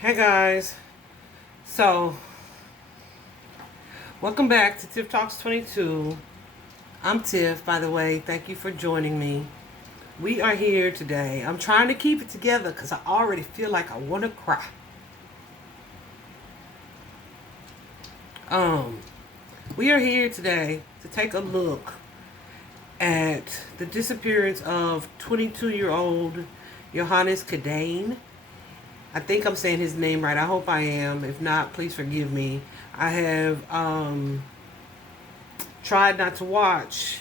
Hey guys, so welcome back to Tiff Talks 22. I'm Tiff, by the way. Thank you for joining me. We are here today. I'm trying to keep it together because I already feel like I want to cry. Um, we are here today to take a look at the disappearance of 22-year-old Yohanes Kidane. I think I'm saying his name right. I hope I am. If not, please forgive me. I have tried not to watch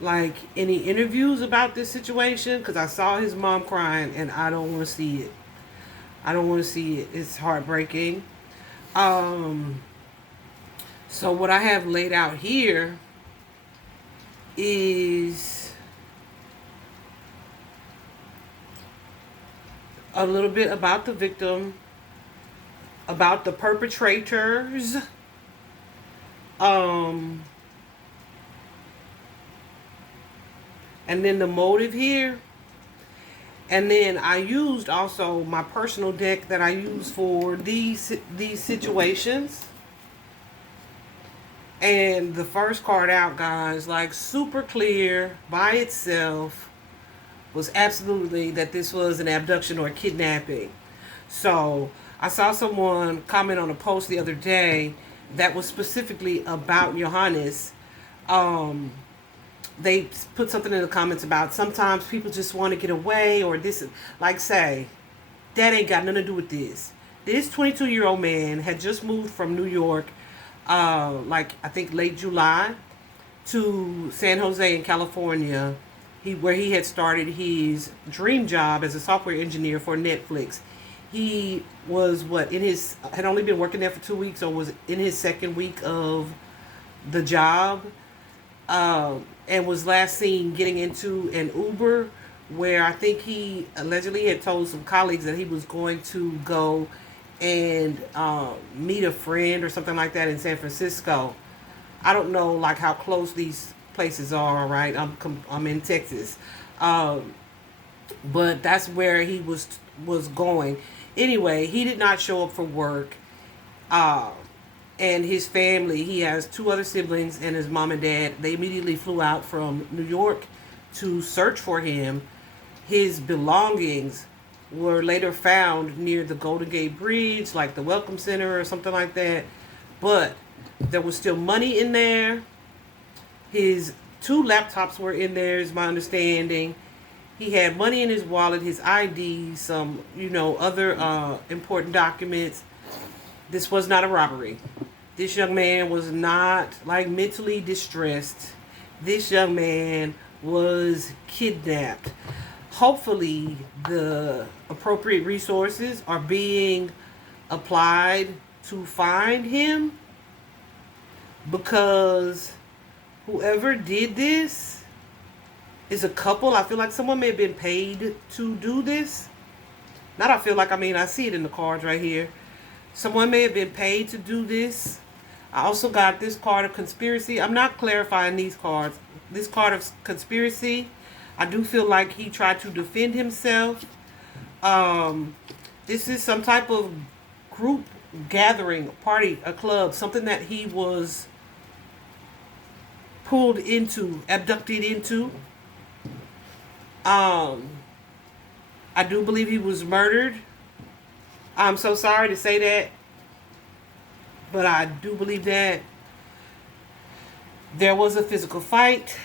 like any interviews about this situation because I saw his mom crying and I don't want to see it. I don't want to see it. It's heartbreaking. Um, so what I have laid out here is a little bit about the victim, about the perpetrators, um, and then the motive here. And then I used also my personal deck that I use for these situations. And the first card out, guys, like super clear by itself, was absolutely that this was an abduction or kidnapping. So I saw someone comment on a post the other day that was specifically about Yohanes. They put something in the comments about sometimes people just want to get away, or this, like, say, that ain't got nothing to do with this. This 22-year-old man had just moved from New York, like I think late July, to San Jose in California, where he had started his dream job as a software engineer for Netflix. He was had only been working there for 2 weeks, or was in his second week of the job, and was last seen getting into an Uber, where I think he allegedly had told some colleagues that he was going to go and meet a friend or something like that in San Francisco. I don't know like how close these places are. Right, I'm in Texas, but that's where he was going. Anyway, he did not show up for work. And his family, he has two other siblings and his mom and dad, they immediately flew out from New York to search for him. His belongings were later found near the Golden Gate Bridge, like the Welcome Center or something like that. But there was still money in there. His two laptops were in there, is my understanding. He had money in his wallet, his ID, some, other important documents. This was not a robbery. This young man was not like mentally distressed. This young man was kidnapped. Hopefully, the appropriate resources are being applied to find him, because whoever did this is a couple. I feel like someone may have been paid to do this. Not I feel like, I see it in the cards right here. Someone may have been paid to do this. I also got this card of conspiracy. I'm not clarifying these cards. This card of conspiracy, I do feel like he tried to defend himself. This is some type of group gathering, party, a club, something that he was pulled into, abducted into. I do believe he was murdered. I'm so sorry to say that, but I do believe that. There was a physical fight,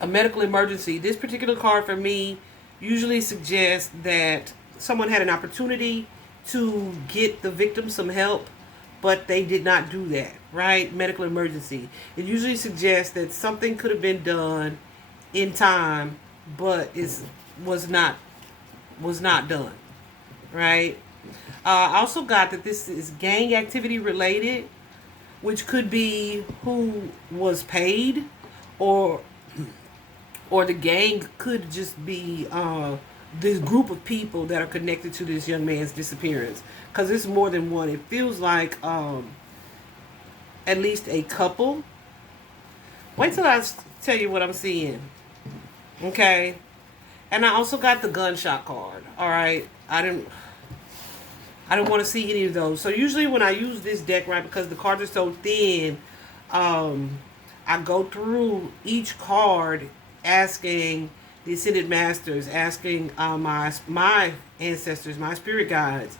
a medical emergency. This particular card for me usually suggests that someone had an opportunity to get the victim some help, but they did not do that, right? Medical emergency. It usually suggests that something could have been done in time, but was not done. Right? I also got that this is gang activity related, which could be who was paid, or the gang could just be this group of people that are connected to this young man's disappearance. Because it's more than one. It feels like at least a couple. Wait till I tell you what I'm seeing. Okay? And I also got the gunshot card. All right? I didn't. I don't want to see any of those. So usually when I use this deck, right, because the cards are so thin, um, I go through each card asking the ascended masters, asking my ancestors, my spirit guides,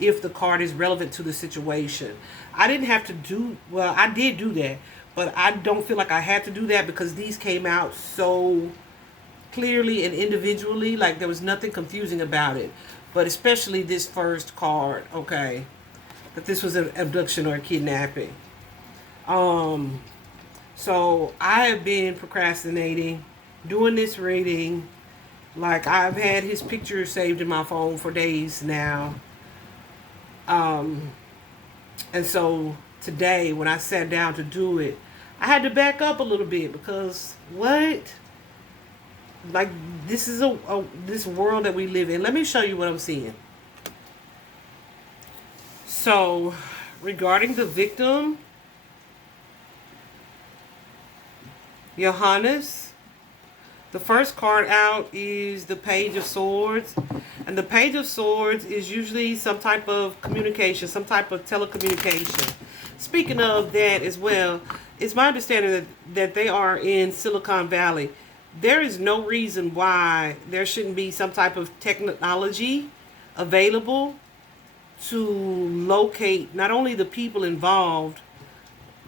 if the card is relevant to the situation. I didn't have to do, well, I did do that, but I don't feel like I had to do that because these came out so clearly and individually, like there was nothing confusing about it. But especially this first card, okay, that this was an abduction or a kidnapping. Um, so I have been procrastinating, doing this reading. Like I've had his picture saved in my phone for days now. Um, and so today, when I sat down to do it, I had to back up a little bit because what? Like this is a this world that we live in. Let me show you what I'm seeing. So, regarding the victim, Yohanes, the first card out is the Page of Swords. And the Page of Swords is usually some type of communication, some type of telecommunication. Speaking of that as well, it's my understanding that they are in Silicon Valley. There is no reason why there shouldn't be some type of technology available to locate not only the people involved,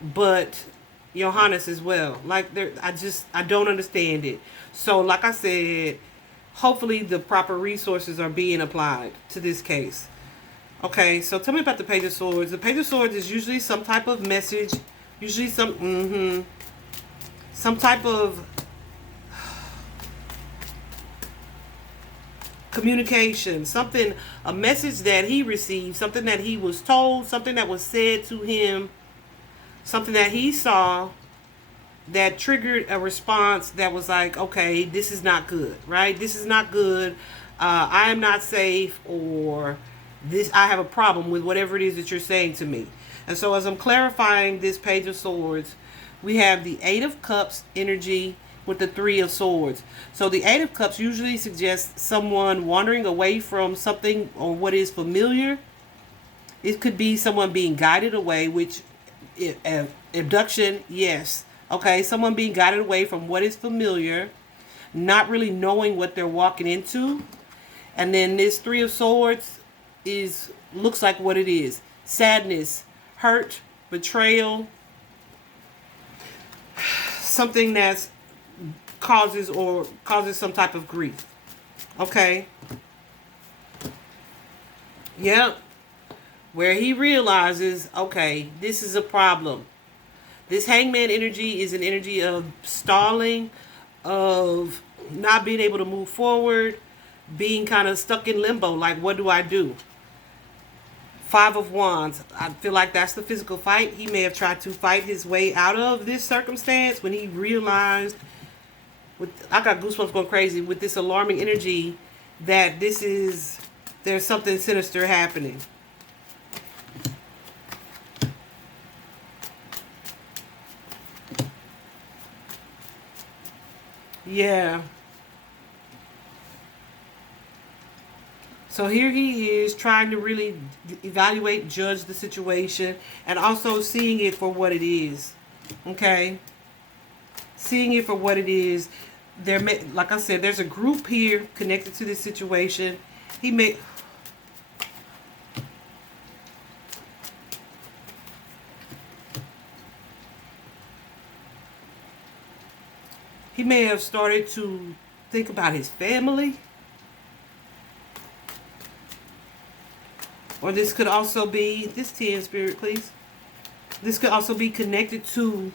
but Yohanes as well. Like I don't understand it. So like I said, hopefully the proper resources are being applied to this case. Okay, so tell me about the Page of Swords. The Page of Swords is usually some type of message, usually some type of communication, something, a message that he received, something that he was told, something that was said to him, something that he saw that triggered a response that was like, okay, this is not good, right? This is not good. I am not safe, or this, I have a problem with whatever it is that you're saying to me. And so as I'm clarifying this Page of Swords, we have the Eight of Cups energy with the Three of Swords. So the Eight of Cups usually suggests someone wandering away from something or what is familiar. It could be someone being guided away, which abduction, yes. Okay, someone being guided away from what is familiar, not really knowing what they're walking into. And then this Three of Swords looks like what it is. Sadness, hurt, betrayal, something that's causes some type of grief. Okay. Yep. Where he realizes, okay, this is a problem. This Hangman energy is an energy of stalling, of not being able to move forward, being kind of stuck in limbo. Like, what do I do? Five of Wands. I feel like that's the physical fight. He may have tried to fight his way out of this circumstance when he realized, I got goosebumps going crazy with this alarming energy that there's something sinister happening. Yeah. So here he is trying to really evaluate, judge the situation, and also seeing it for what it is. Okay? Seeing it for what it is. Like I said, there's a group here connected to this situation. He may have started to think about his family. Or this could also be, this 10 spirit, please. This could also be connected to,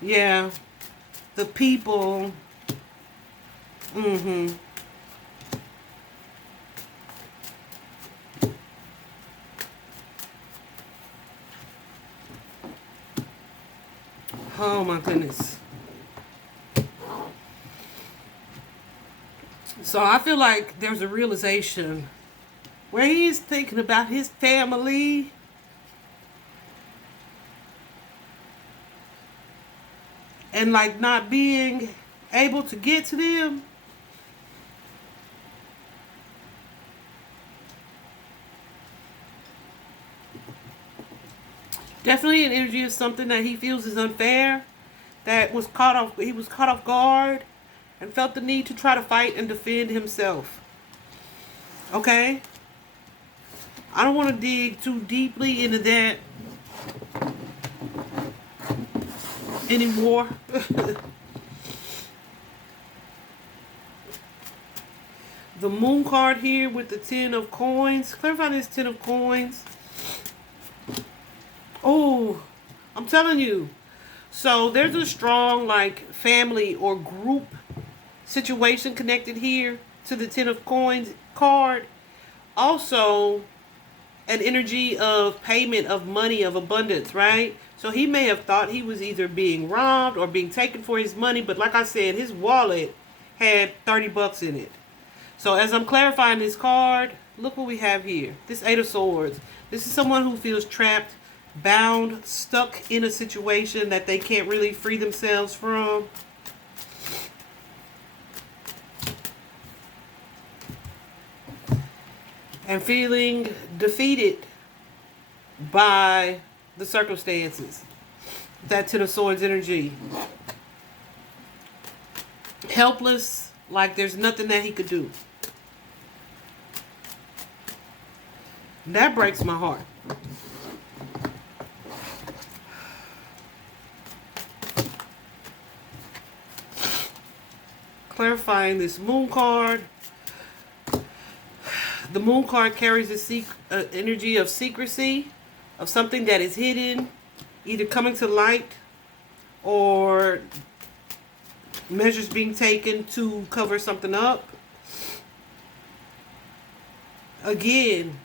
yeah, the people. Oh my goodness. So I feel like there's a realization where he's thinking about his family. And like not being able to get to them. Definitely an energy of something that he feels is unfair, that was caught off. He was caught off guard, and felt the need to try to fight and defend himself. Okay. I don't want to dig too deeply into that anymore. The moon card here with the 10 of coins. Clarify this 10 of coins. Oh, I'm telling you. So there's a strong like family or group situation connected here to the 10 of coins card. Also, an energy of payment, of money, of abundance, right? So he may have thought he was either being robbed or being taken for his money, but like I said, his wallet had 30 bucks in it. So as I'm clarifying this card, look what we have here. This 8 of Swords. This is someone who feels trapped, bound, stuck in a situation that they can't really free themselves from. And feeling defeated by the circumstances. That 10 of Swords energy. Helpless, like there's nothing that he could do. That breaks my heart. Clarifying this moon card. The moon card carries the energy of secrecy, of something that is hidden, either coming to light or measures being taken to cover something up. Again,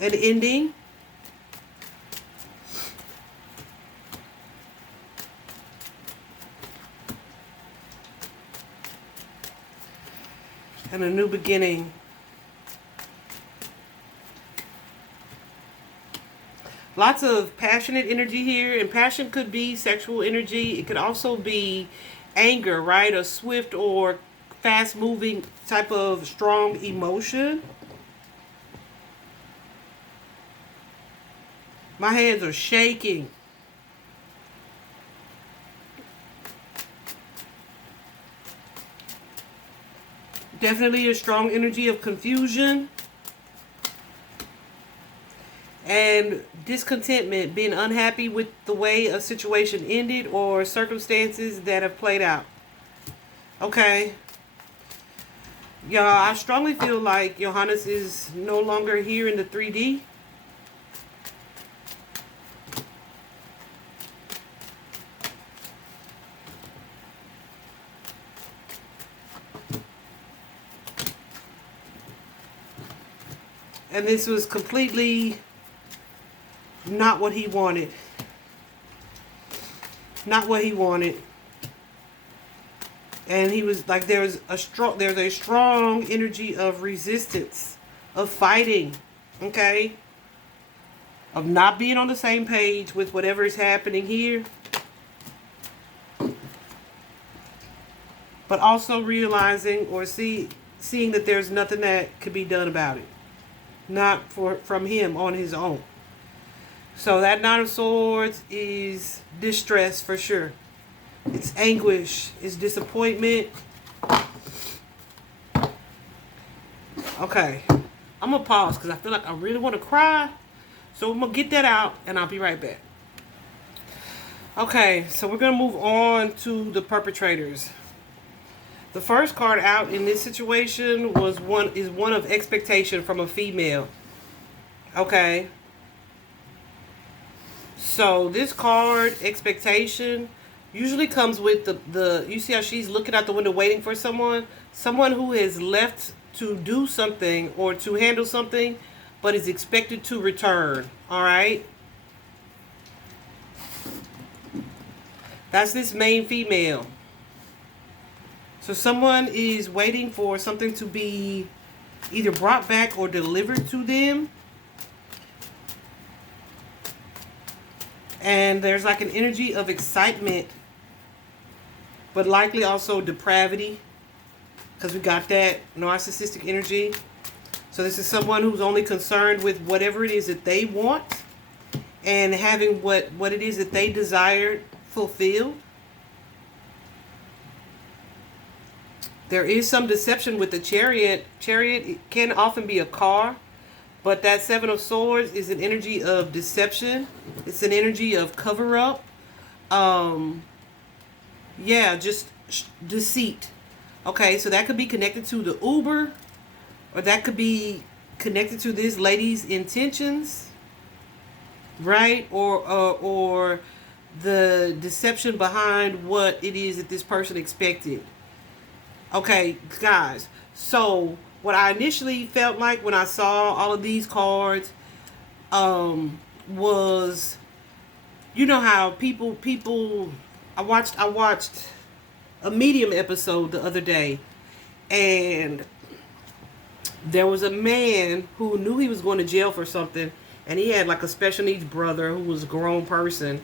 an ending. And a new beginning. Lots of passionate energy here. And passion could be sexual energy. It could also be anger, right? A swift or fast-moving type of strong emotion. My hands are shaking. Definitely a strong energy of confusion and discontentment, being unhappy with the way a situation ended or circumstances that have played out. Okay. Y'all, I strongly feel like Yohanes is no longer here in the 3D. And this was completely not what he wanted. Not what he wanted. And he was like, there's a strong energy of resistance, of fighting, okay? Of not being on the same page with whatever is happening here. But also realizing or seeing that there's nothing that could be done about it. Not from him on his own. So that 9 of Swords is distress for sure. It's anguish. It's disappointment. Okay. I'm going to pause because I feel like I really want to cry. So I'm going to get that out and I'll be right back. Okay. So we're going to move on to the perpetrators. The first card out in this situation is one of expectation from a female. Okay. So this card, expectation, usually comes with the you see how she's looking out the window waiting for someone who has left to do something or to handle something, but is expected to return. All right. That's this main female. So someone is waiting for something to be either brought back or delivered to them. And there's like an energy of excitement, but likely also depravity, because we got that narcissistic energy. So this is someone who's only concerned with whatever it is that they want and having what it is that they desire fulfilled. There is some deception with the Chariot. Chariot can often be a car, but that Seven of Swords is an energy of deception. It's an energy of cover-up. Yeah, just deceit. Okay, so that could be connected to the Uber, or that could be connected to this lady's intentions, right? Or the deception behind what it is that this person expected. Okay, guys. So what I initially felt like when I saw all of these cards, was, you know how people. I watched a Medium episode the other day, and there was a man who knew he was going to jail for something, and he had like a special needs brother who was a grown person,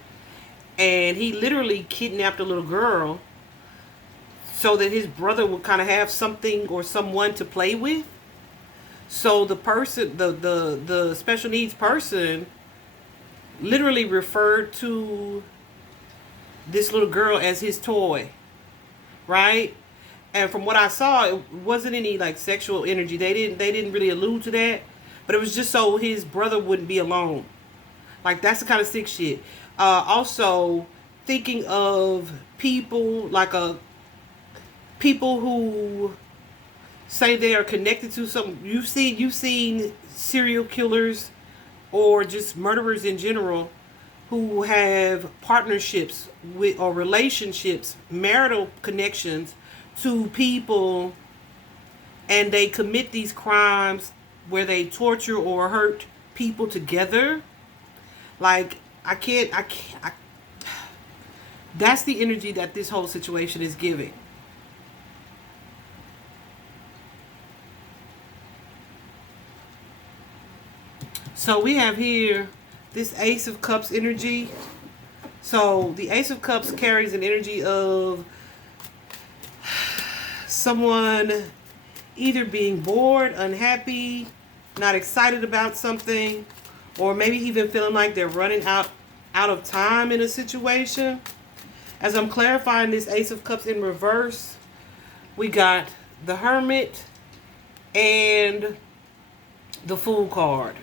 and he literally kidnapped a little girl so that his brother would kind of have something or someone to play with. So the person, the special needs person, literally referred to this little girl as his toy, right? And from what I saw, it wasn't any like sexual energy. They didn't really allude to that, but it was just so his brother wouldn't be alone. Like, that's the kind of sick shit. Also, thinking of people like people who say they are connected to some. You've seen serial killers or just murderers in general who have partnerships with or relationships, marital connections to people, and they commit these crimes where they torture or hurt people together. Like, I can't that's the energy that this whole situation is giving. So we have here this Ace of Cups energy. So the Ace of Cups carries an energy of someone either being bored, unhappy, not excited about something, or maybe even feeling like they're running out of time in a situation. As I'm clarifying this Ace of Cups in reverse, we got the Hermit and the Fool card.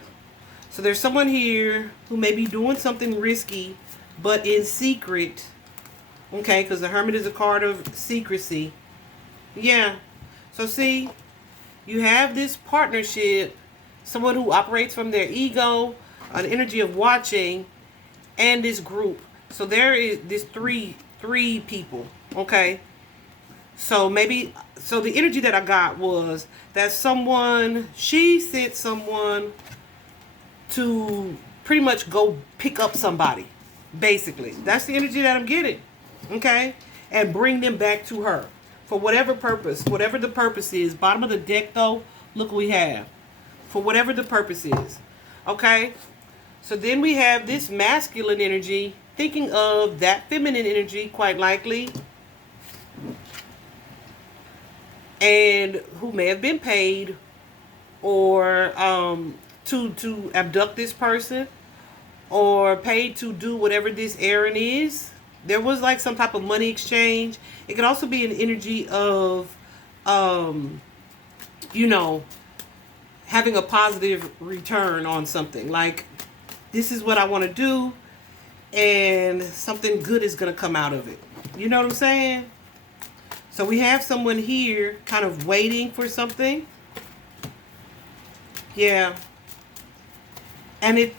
So there's someone here who may be doing something risky, but in secret. Okay, because the Hermit is a card of secrecy. Yeah. So see, you have this partnership, someone who operates from their ego, an energy of watching, and this group. So there is this three people. Okay. So maybe, so the energy that I got was that she sent someone to pretty much go pick up somebody. Basically. That's the energy that I'm getting. Okay? And bring them back to her. For whatever purpose. Whatever the purpose is. Bottom of the deck though, look what we have. For whatever the purpose is. Okay? So then we have this masculine energy. Thinking of that feminine energy, quite likely. And who may have been paid or to abduct this person, or paid to do whatever this errand is. There was like some type of money exchange. It could also be an energy of having a positive return on something. Like, this is what I want to do, and something good is going to come out of it. You know what I'm saying? So we have someone here kind of waiting for something. Yeah. And it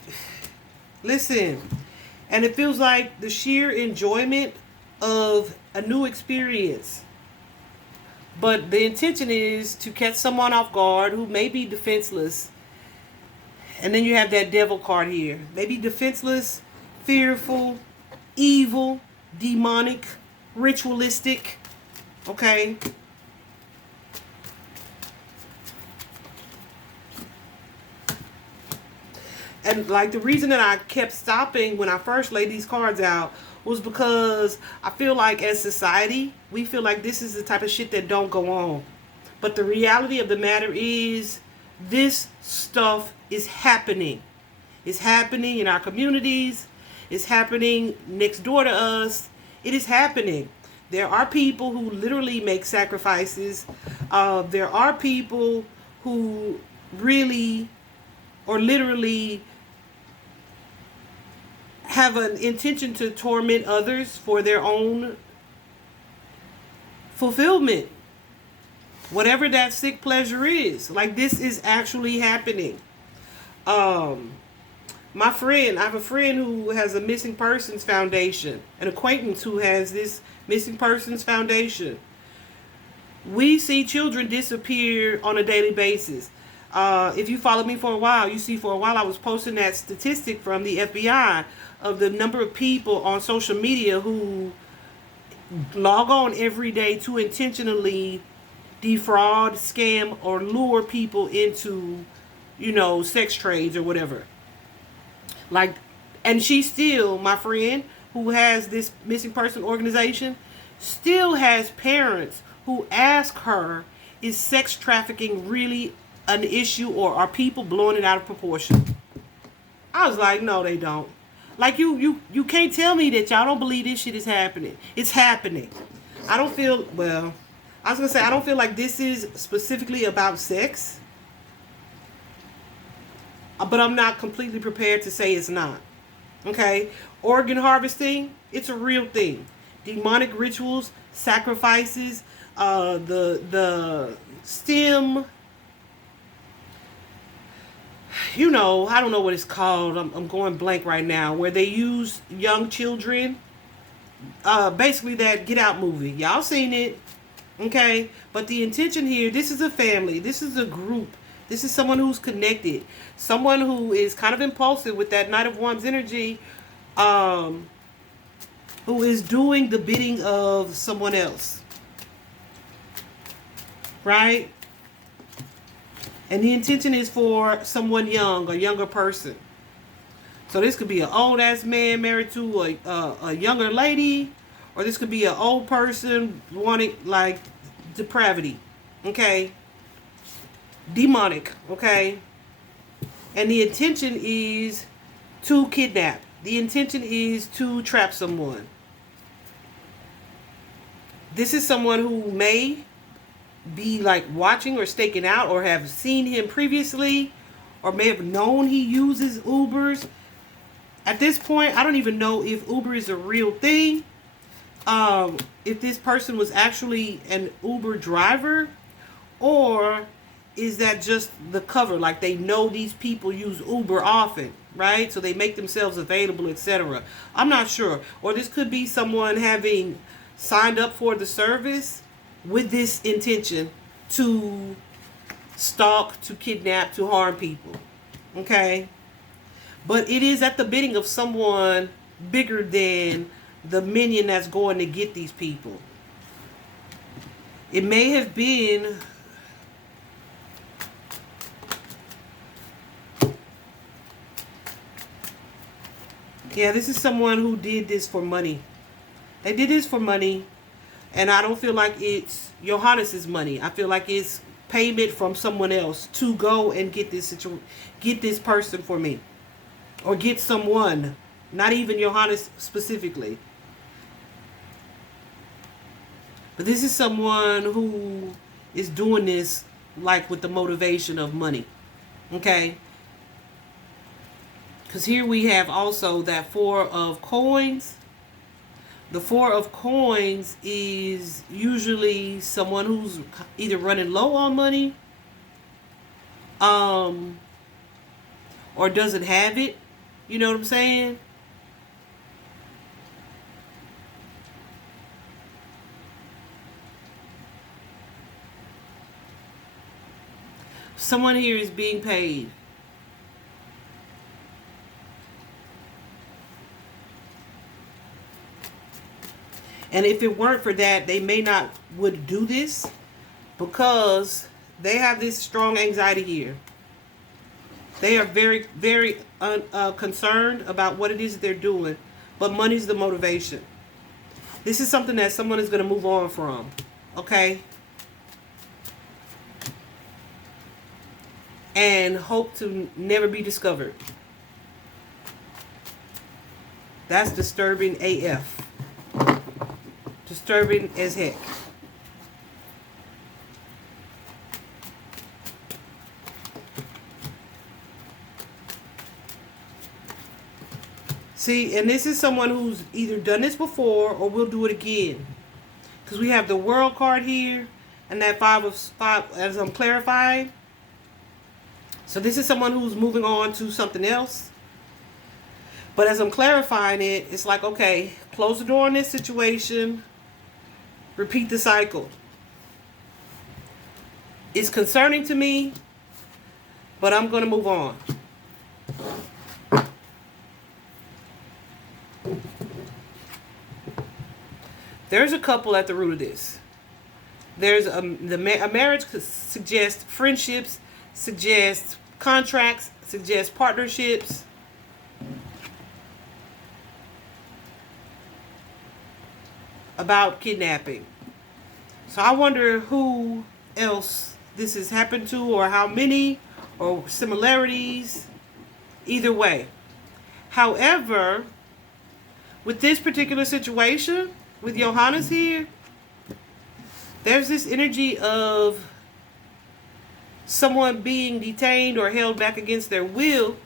feels like the sheer enjoyment of a new experience. But the intention is to catch someone off guard who may be defenseless. And then you have that Devil card here. They be defenseless, fearful, evil, demonic, ritualistic. Okay? And like, the reason that I kept stopping when I first laid these cards out was because I feel like as society, we feel like this is the type of shit that don't go on. But the reality of the matter is This stuff is happening. It's happening in our communities. It's happening next door to us. It is happening. There are people who literally make sacrifices. There are people who really or literally have an intention to torment others for their own fulfillment. Whatever that sick pleasure is. Like, this is actually happening. I have a friend who has a missing persons foundation, an acquaintance who has this missing persons foundation. We see children disappear on a daily basis. If you follow me for a while, you see for a while I was posting that statistic from the FBI of the number of people on social media who log on every day to intentionally defraud, scam, or lure people into, sex trades or whatever. Like, and she still, my friend who has this missing person organization, still has parents who ask her, is sex trafficking really an issue, or are people blowing it out of proportion? I was like, no, they don't. Like, you can't tell me that y'all don't believe this shit is happening. It's happening. I don't feel like this is specifically about sex. But I'm not completely prepared to say it's not. Okay? Organ harvesting, it's a real thing. Demonic rituals, sacrifices, the stem, I don't know what it's called. I'm going blank right now. Where they use young children. Basically that Get Out movie. Y'all seen it. Okay? But the intention here, this is a family. This is a group. This is someone who's connected. Someone who is kind of impulsive with that Knight of Wands energy. Who is doing the bidding of someone else. Right? And the intention is for someone young, a younger person. So this could be an old-ass man married to a younger lady. Or this could be an old person wanting, like, depravity. Okay? Demonic. Okay? And the intention is to kidnap. The intention is to trap someone. This is someone who may be like watching or staking out, or have seen him previously, or may have known he uses Ubers. At this point, I don't even know if Uber is a real thing. If this person was actually an Uber driver, or is that just the cover? Like, they know these people use Uber often, right? So they make themselves available, etc. I'm not sure. Or this could be someone having signed up for the service with this intention to stalk, to kidnap, to harm people. Okay? But it is at the bidding of someone bigger than the minion that's going to get these people. It may have been this is someone who did this for money. They did this for money. And I don't feel like it's Yohanes' money. I feel like it's payment from someone else to go and get this person for me. Or get someone. Not even Yohanes specifically. But this is someone who is doing this like with the motivation of money. Okay? Because here we have also that Four of Coins. The Four of Coins is usually someone who's either running low on money, or doesn't have it. You know what I'm saying? Someone here is being paid. And if it weren't for that, they may not would do this, because they have this strong anxiety here. They are very, very concerned about what it is that they're doing, but money's the motivation. This is something that someone is going to move on from. Okay? and hope to never be discovered. That's disturbing AF. Disturbing as heck. See, and this is someone who's either done this before or will do it again. Because we have the World card here and that five as I'm clarifying. So this is someone who's moving on to something else. But as I'm clarifying it, it's like, okay, close the door on this situation. Repeat the cycle. It's concerning to me, but I'm going to move on. There's a couple at the root of this. There's a marriage could suggest friendships, suggest contracts, suggest partnerships. About kidnapping. So I wonder who else this has happened to, or how many, or similarities. Either way. However, with this particular situation, with Yohanes here, there's this energy of someone being detained or held back against their will,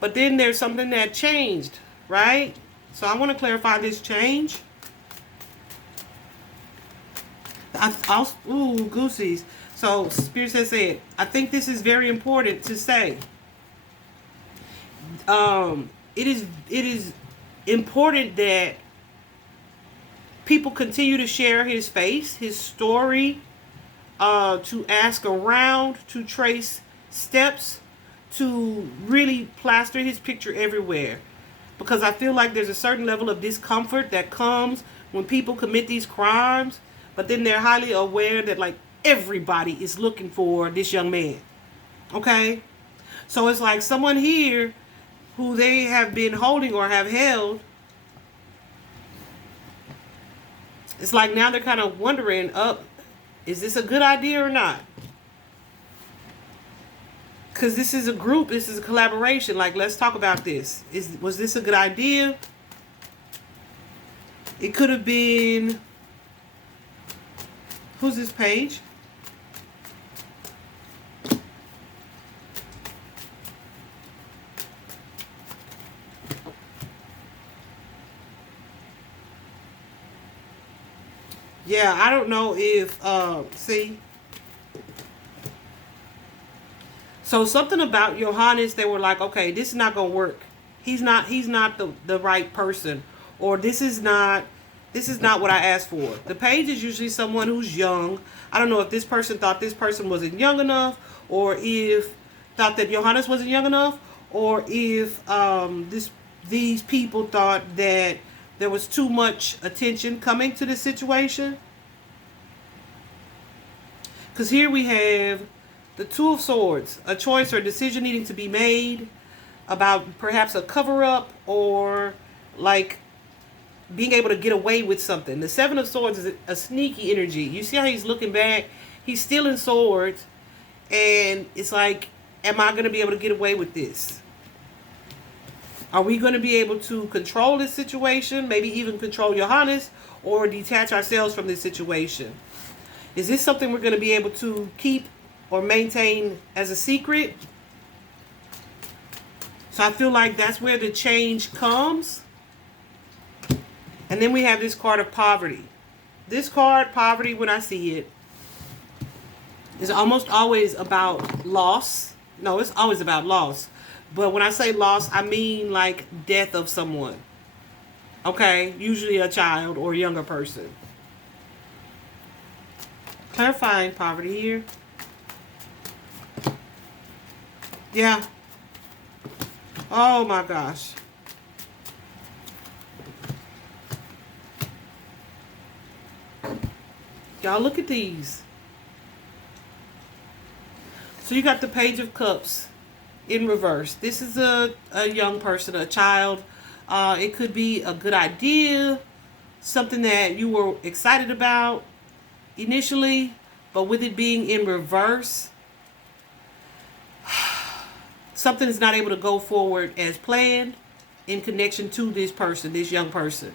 but then there's something that changed, right? So I want to clarify this change. Ooh, goosies. So Spirit has said, I think this is very important to say. It is important that people continue to share his face, his story, to ask around, to trace steps, to really plaster his picture everywhere. Because I feel like there's a certain level of discomfort that comes when people commit these crimes, but then they're highly aware that like everybody is looking for this young man. Okay? So it's like someone here who they have been holding or have held, it's like now they're kind of wondering, is this a good idea or not? Because this is a group, this is a collaboration. Like, let's talk about this. Was this a good idea? It could have been, who's this page? Yeah, I don't know if, see. So something about Yohanes, they were like, okay, this is not going to work. He's not the right person. Or this is not what I asked for. The page is usually someone who's young. I don't know if this person thought this person wasn't young enough, or if thought that Yohanes wasn't young enough, or if these people thought that there was too much attention coming to this situation. Because here we have the Two of Swords, a choice or decision needing to be made about perhaps a cover-up or like being able to get away with something. The Seven of Swords is a sneaky energy. You see how he's looking back? He's stealing swords, and it's like, am I going to be able to get away with this? Are we going to be able to control this situation? Maybe even control Yohanes, or detach ourselves from this situation? Is this something we're going to be able to keep or maintain as a secret? So I feel like that's where the change comes. And then we have this card of poverty. This card, poverty, when I see it, is almost always about loss. No, it's always about loss. But when I say loss, I mean like death of someone. Okay? Usually a child or a younger person. Clarifying poverty here. Yeah. Oh my gosh. Y'all look at these. So you got the Page of Cups in reverse. This is a young person, a child. It could be a good idea, something that you were excited about initially, but with it being in reverse, something is not able to go forward as planned in connection to this person, this young person.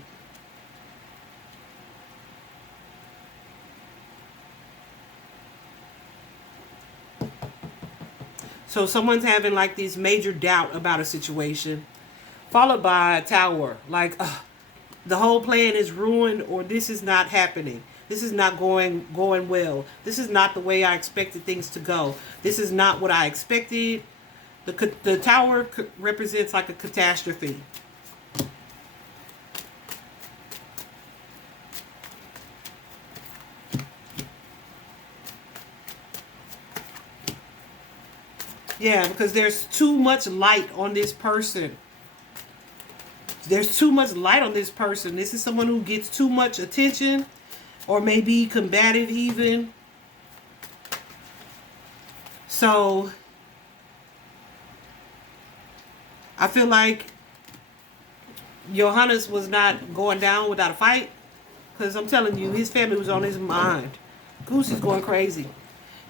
So someone's having like this major doubt about a situation, followed by a tower. Like, the whole plan is ruined, or this is not happening. This is not going well. This is not the way I expected things to go. This is not what I expected. The tower represents like a catastrophe. Yeah, because there's too much light on this person. There's too much light on this person. This is someone who gets too much attention, or maybe combative even. So I feel like Yohanes was not going down without a fight, because I'm telling you, his family was on his mind. Goose is going crazy.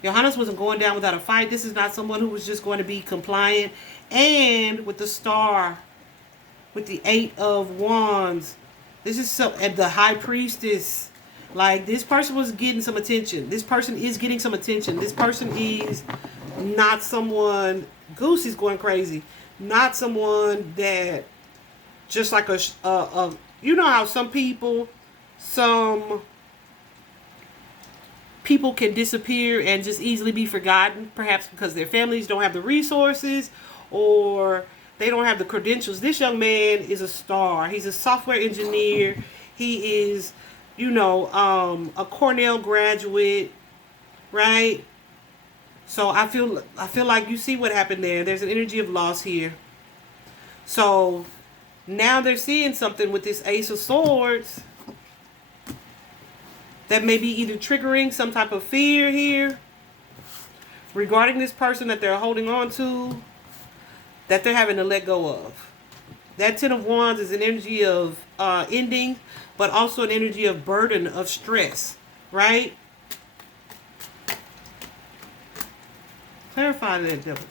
Yohanes wasn't going down without a fight. This is not someone who was just going to be compliant. And with the star, with the 8 of Wands, this is so, and the High Priestess. Like, this person was getting some attention. This person is getting some attention. This person is not someone, Goose is going crazy, not someone that just like you know how some people can disappear and just easily be forgotten, perhaps because their families don't have the resources or they don't have the credentials. This young man is a star. He's a software engineer. He is, a Cornell graduate, right? So I feel like you see what happened there. There's an energy of loss here. So now they're seeing something with this Ace of Swords that may be either triggering some type of fear here regarding this person that they're holding on to, that they're having to let go of. That 10 of Wands is an energy of ending, but also an energy of burden, of stress, right? Clarify that, devil.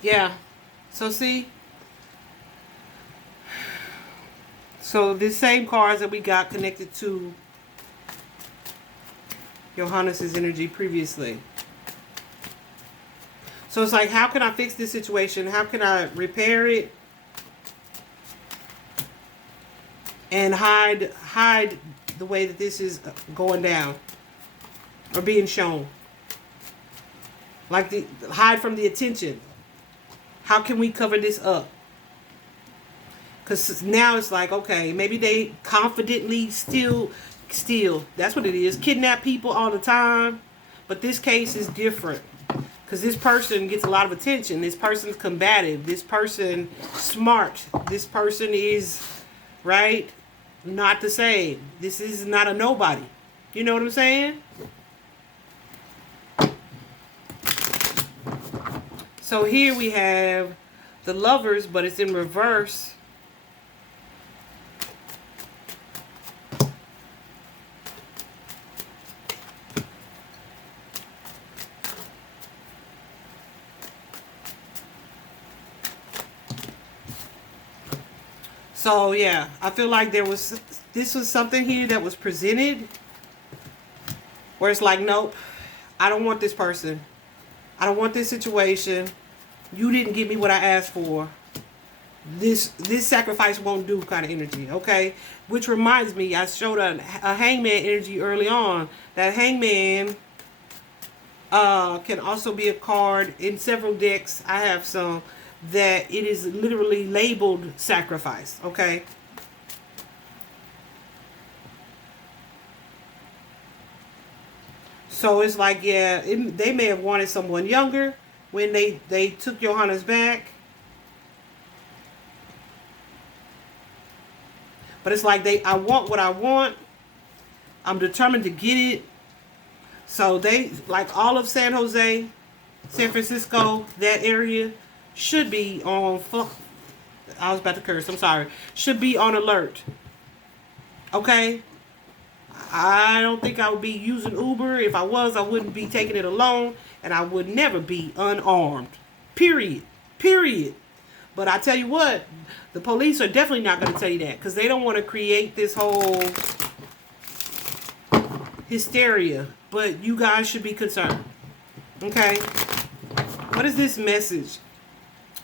Yeah. So see? So the same cards that we got connected to Yohanes' energy previously. So it's like, how can I fix this situation? How can I repair it? And hide the way that this is going down or being shown. Like, hide from the attention. How can we cover this up? Because now it's like, okay, maybe they confidently steal, that's what it is, kidnap people all the time. But this case is different. Because this person gets a lot of attention. This person's combative. This person smart. This person is, right, not the same. This is not a nobody. You know what I'm saying? So here we have the Lovers, but it's in reverse. So yeah, I feel like this was something here that was presented where it's like, nope, I don't want this person. I don't want this situation. You didn't give me what I asked for. This sacrifice won't do kind of energy, okay? Which reminds me, I showed a hangman energy early on. That hangman can also be a card in several decks. I have some that it is literally labeled sacrifice, okay? So it's like, yeah, they may have wanted someone younger when they took Yohanes back. But it's like, I want what I want. I'm determined to get it. So they, like all of San Jose, San Francisco, that area, should be on, I was about to curse, I'm sorry, should be on alert. Okay? I don't think I would be using Uber. If I was, I wouldn't be taking it alone, and I would never be unarmed. Period. Period. But I tell you what, the police are definitely not going to tell you that, because they don't want to create this whole hysteria. But you guys should be concerned. Okay? What is this message?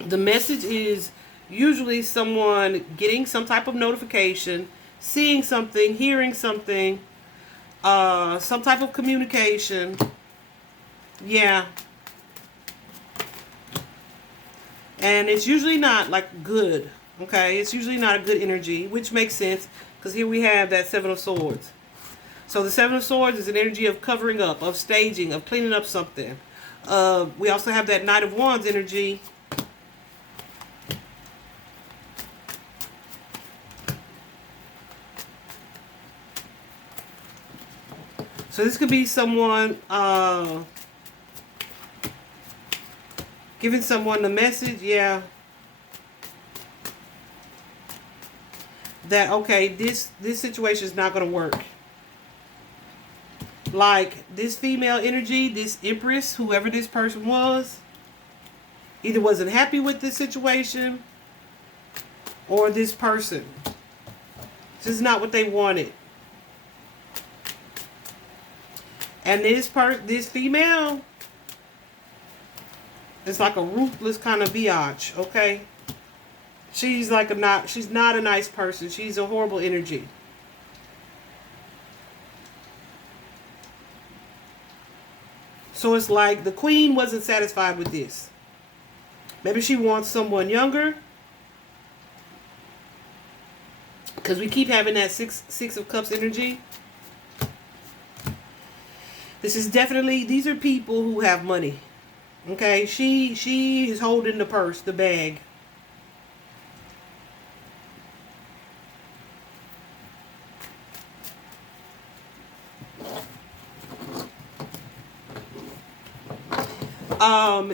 The message is usually someone getting some type of notification, seeing something, hearing something, some type of communication. Yeah. And it's usually not like good. Okay? It's usually not a good energy, which makes sense, because here we have that Seven of Swords. So the Seven of Swords is an energy of covering up, of staging, of cleaning up something. We also have that Knight of Wands energy. So this could be someone giving someone the message, yeah, that okay, this situation is not going to work. Like this female energy, this Empress, whoever this person was, either wasn't happy with this situation, or this person, this is not what they wanted. And this female is like a ruthless kind of biatch, okay? She's not a nice person. She's a horrible energy. So it's like the queen wasn't satisfied with this. Maybe she wants someone younger, because we keep having that six of cups energy. This is definitely, these are people who have money. Okay, she is holding the purse, the bag.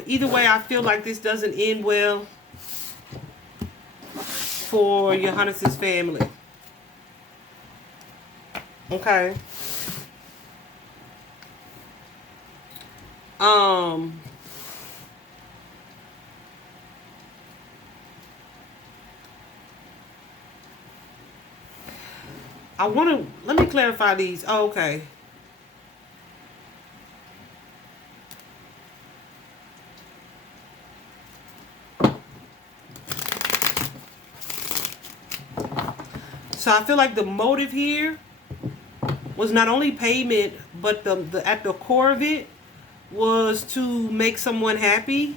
Either way, I feel like this doesn't end well for Yohanes' family. Okay. Let me clarify these. Oh, okay. So I feel like the motive here was not only payment, but the at the core of it was to make someone happy.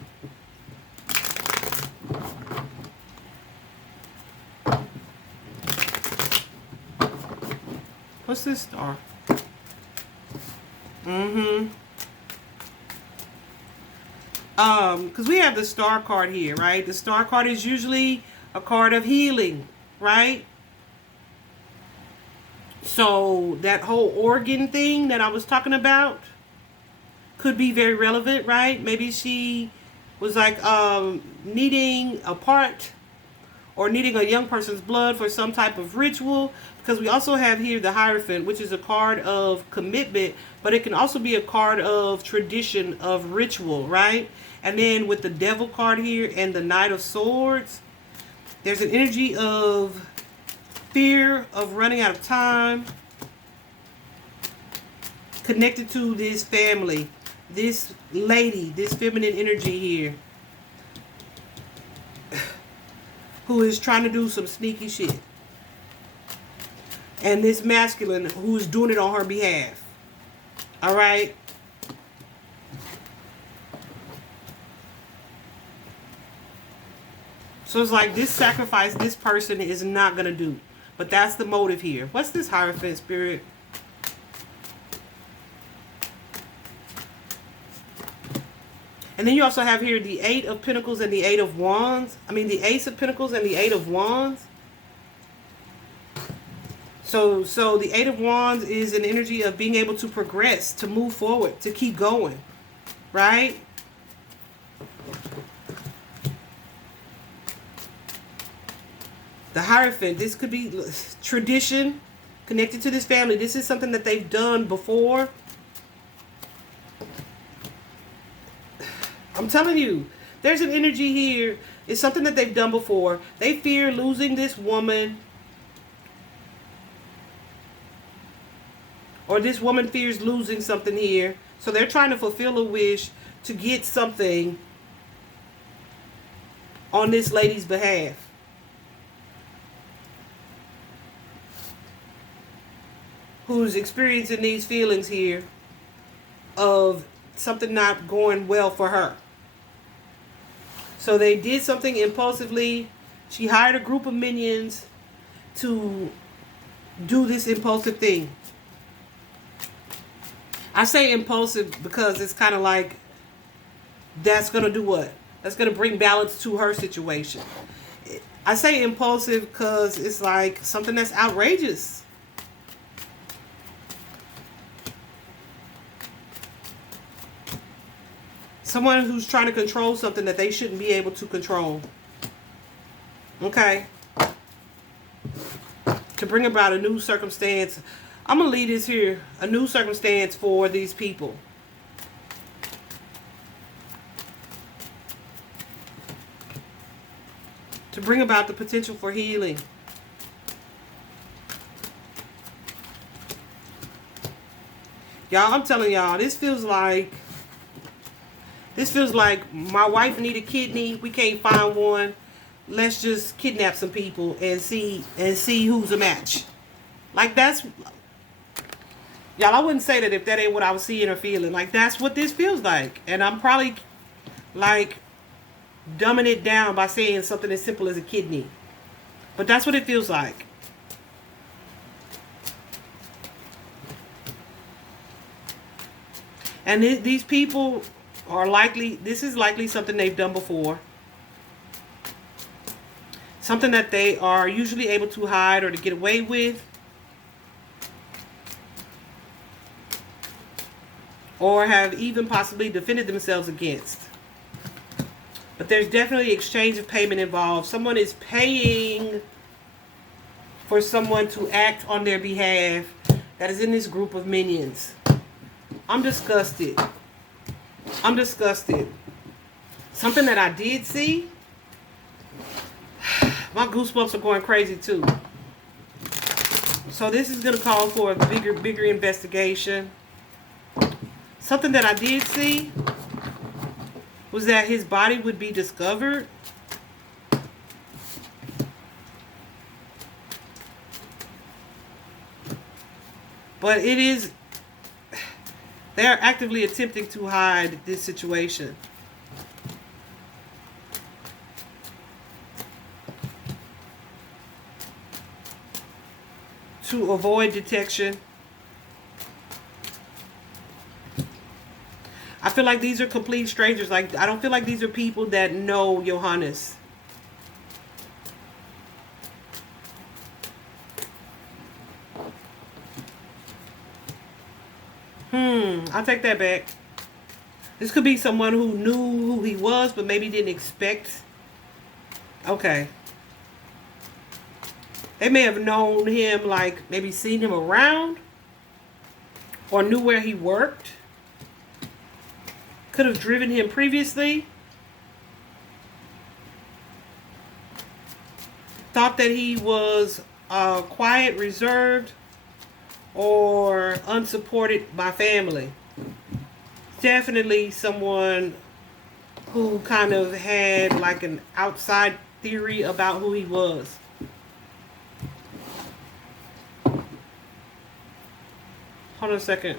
What's this star? Because we have the star card here, right? The star card is usually a card of healing, right? So that whole organ thing that I was talking about could be very relevant, right? Maybe she was like needing a part, or needing a young person's blood for some type of ritual, because we also have here the Hierophant, which is a card of commitment, but it can also be a card of tradition, of ritual, right? And then with the Devil card here and the Knight of Swords, there's an energy of fear of running out of time connected to this family, this lady, this feminine energy here, who is trying to do some sneaky shit, and this masculine who is doing it on her behalf. All right. So it's like this sacrifice this person is not gonna do, but that's the motive here. What's this Hierophant spirit? And then you also have here the Eight of Pentacles and the Eight of Wands. I mean the Ace of Pentacles and the Eight of Wands. So the Eight of Wands is an energy of being able to progress, to move forward, to keep going, right? The Hierophant, this could be tradition, connected to this family. This is something that they've done before. I'm telling you, there's an energy here. It's something that they've done before. They fear losing this woman. Or this woman fears losing something here. So they're trying to fulfill a wish to get something on this lady's behalf. Who's experiencing these feelings here of something not going well for her. So they did something impulsively. She hired a group of minions to do this impulsive thing. I say impulsive because it's kind of like, that's going to do what? That's going to bring balance to her situation. I say impulsive because it's like something that's outrageous. Someone who's trying to control something that they shouldn't be able to control. Okay? To bring about a new circumstance. I'm going to leave this here. A new circumstance for these people. To bring about the potential for healing. Y'all, I'm telling y'all, this feels like my wife need a kidney. We can't find one. Let's just kidnap some people and see who's a match. Like, that's, y'all, I wouldn't say that if that ain't what I was seeing or feeling. Like, that's what this feels like. And I'm probably like dumbing it down by saying something as simple as a kidney. But that's what it feels like. And these people are likely, this is likely something they've done before. Something that they are usually able to hide or to get away with. Or have even possibly defended themselves against. But there's definitely exchange of payment involved. Someone is paying for someone to act on their behalf that is in this group of minions. I'm disgusted. I'm disgusted. Something that I did see. My goosebumps are going crazy too. So this is going to call for a bigger investigation. Something that I did see was that his body would be discovered. But it is, they are actively attempting to hide this situation. To avoid detection. I feel like these are complete strangers. Like, I don't feel like these are people that know Yohanes. I'll take that back. This could be someone who knew who he was, but maybe didn't expect. Okay. They may have known him, like maybe seen him around. Or knew where he worked. Could have driven him previously. Thought that he was quiet, reserved, or unsupported by family. Definitely someone who kind of had like an outside theory about who he was. Hold on a second.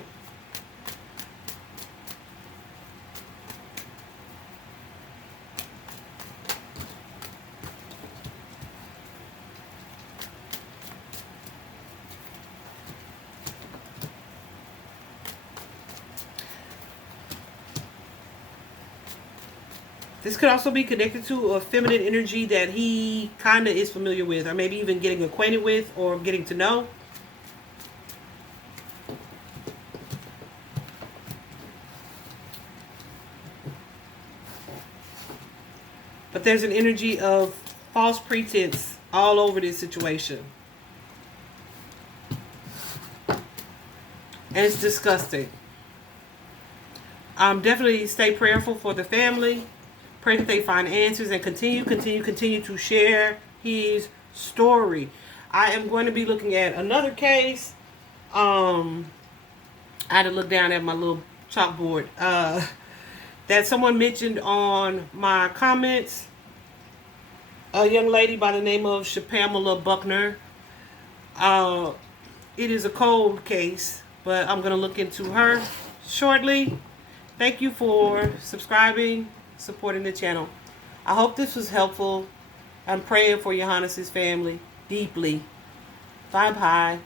This could also be connected to a feminine energy that he kind of is familiar with, or maybe even getting acquainted with, or getting to know. But there's an energy of false pretense all over this situation. And it's disgusting. Definitely stay prayerful for the family. Pray that they find answers and continue to share his story. I am going to be looking at another case. I had to look down at my little chalkboard. That someone mentioned on my comments. A young lady by the name of Pamela Buckner. It is a cold case, but I'm going to look into her shortly. Thank you for subscribing, supporting the channel. I hope this was helpful. I'm praying for Yohanes' family deeply. Bye-bye.